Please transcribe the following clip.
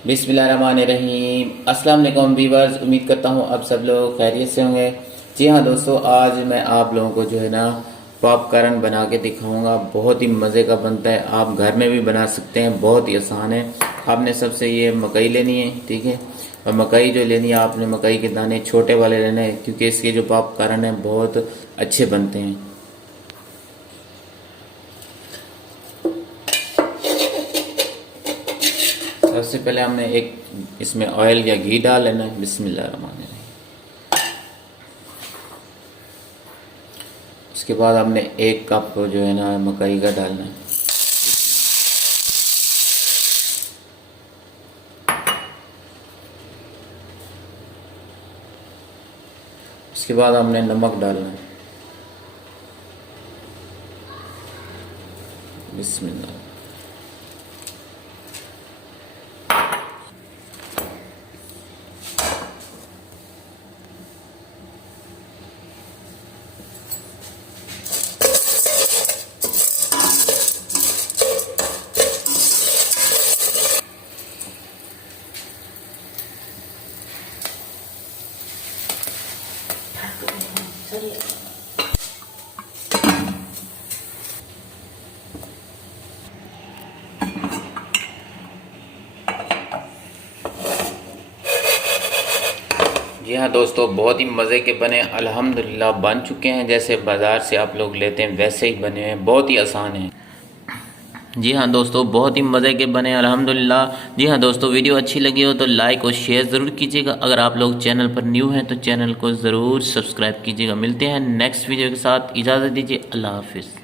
बिस्मिल्लाहिर्रहमानिर्रहीम। अस्सलाम वालेकुम व्यूअर्स, उम्मीद करता हूँ आप सब लोग खैरियत से होंगे। जी हाँ दोस्तों, आज मैं आप लोगों को जो है ना पॉपकॉर्न बना के दिखाऊंगा। बहुत ही मज़े का बनता है, आप घर में भी बना सकते हैं, बहुत ही आसान है। आपने सबसे ये मकई लेनी है, ठीक है। और मकई जो लेनी है आपने, मकई के दाने छोटे वाले लेने हैं, क्योंकि इसके जो पॉपकॉर्न हैं बहुत अच्छे बनते हैं। सबसे पहले हमने एक इसमें ऑयल या घी डाल लेना है। बिस्मिल्लाहिर्रहमानिर्रहीम। उसके बाद हमने 1 कप जो है ना मकई का डालना है। उसके बाद हमने नमक डालना है। बिस्मिल्लाह। जी हाँ दोस्तों, बहुत ही मज़े के बने अल्हम्दुलिल्लाह बन चुके हैं। जैसे बाज़ार से आप लोग लेते हैं वैसे ही बने हैं, बहुत ही आसान है। जी हाँ दोस्तों, बहुत ही मज़े के बने अल्हम्दुलिल्लाह। जी हाँ दोस्तों, वीडियो अच्छी लगी हो तो लाइक और शेयर ज़रूर कीजिएगा। अगर आप लोग चैनल पर न्यू हैं तो चैनल को ज़रूर सब्सक्राइब कीजिएगा। मिलते हैं नेक्स्ट वीडियो के साथ, इजाज़त दीजिए, अल्लाह हाफिज़।